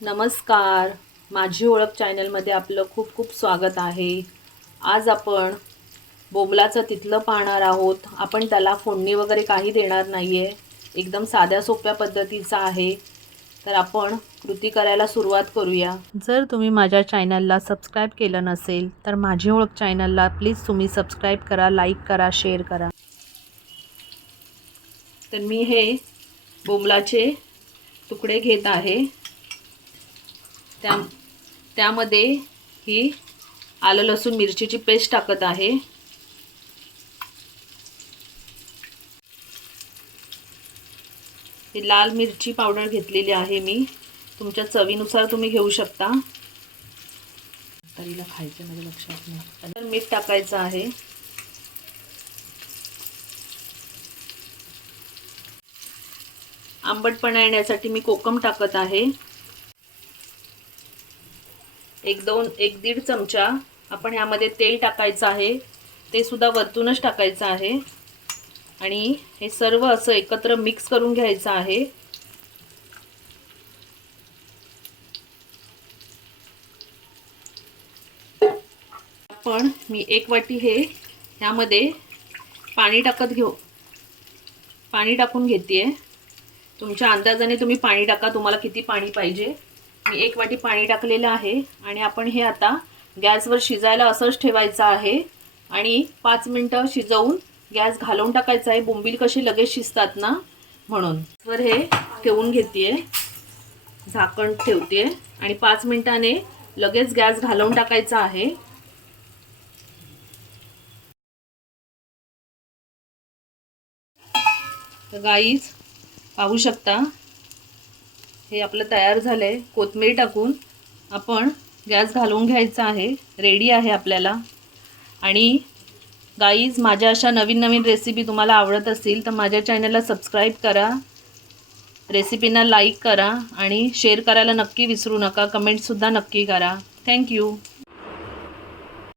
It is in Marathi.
नमस्कार. माझी ओळख चॅनलमध्ये आपलं खूप खूप स्वागत आहे. आज आपण बोबलाचं तिथलं पाहणार आहोत. आपण त्याला फोडणी वगैरे काही देणार नाही आहे एकदम साध्या सोप्या पद्धतीचा आहे. तर आपण कृती करायला सुरुवात करूया. जर तुम्ही माझ्या चॅनलला सबस्क्राईब केलं नसेल तर माझी ओळख चॅनलला प्लीज तुम्ही सबस्क्राईब करा लाईक करा शेअर करा. तर मी हे बोंबलाचे तुकडे घेत आहे. त्या त्यामध्ये ही आलं लसूण मिरचीची पेस्ट टाकत आहे. ही लाल मिरची पावडर घेतलेली आहे मी. तुमच्या चवीनुसार तुम्ही घेऊ शकता. तरीला खायचं माझ्या म्हणजे लक्षात नाही. तर मीठ टाकायचं आहे. आंबटपणा येण्यासाठी मी कोकम टाकत आहे. एक दोन एक दीड चमचा आपण ह्यामध्ये तेल टाकायचं आहे. ते सुद्धा वरतूनच टाकायचं आहे. आणि हे सर्व असं एकत्र मिक्स करून घ्यायचं आहे. आपण मी एक वाटी हे ह्यामध्ये पाणी टाकत घेऊ. पाणी टाकून घेते तुमच्या अंदाजाने तुम्ही पाणी टाका. तुम्हाला किती पाणी पाहिजे. मी एक वाटी पाणी टाकलेलं आहे आणि आपण हे आता गॅसवर शिजायला असंच ठेवायचं आहे. आणि पाच मिनटं शिजवून गॅस घालवून टाकायचा आहे. बोंबील कशी लगेच शिजतात ना म्हणून. वर हे ठेवून घेते झाकण ठेवते आणि पाच मिनिटाने लगेच गॅस घालवून टाकायचा आहे. गाईज पाहू शकता हे आपलं तयार झालं आहे कोथमीर टाकून आपण गॅस घालवून घ्यायचा आहे रेडी आहे आपल्याला. आणि गाईज माझ्या अशा नवीन नवीन रेसिपी तुम्हाला आवडत असतील तर माझ्या चॅनलला सबस्क्राईब करा. रेसिपींना लाईक करा आणि शेअर करायला नक्की विसरू नका. कमेंटसुद्धा नक्की करा. थँक्यू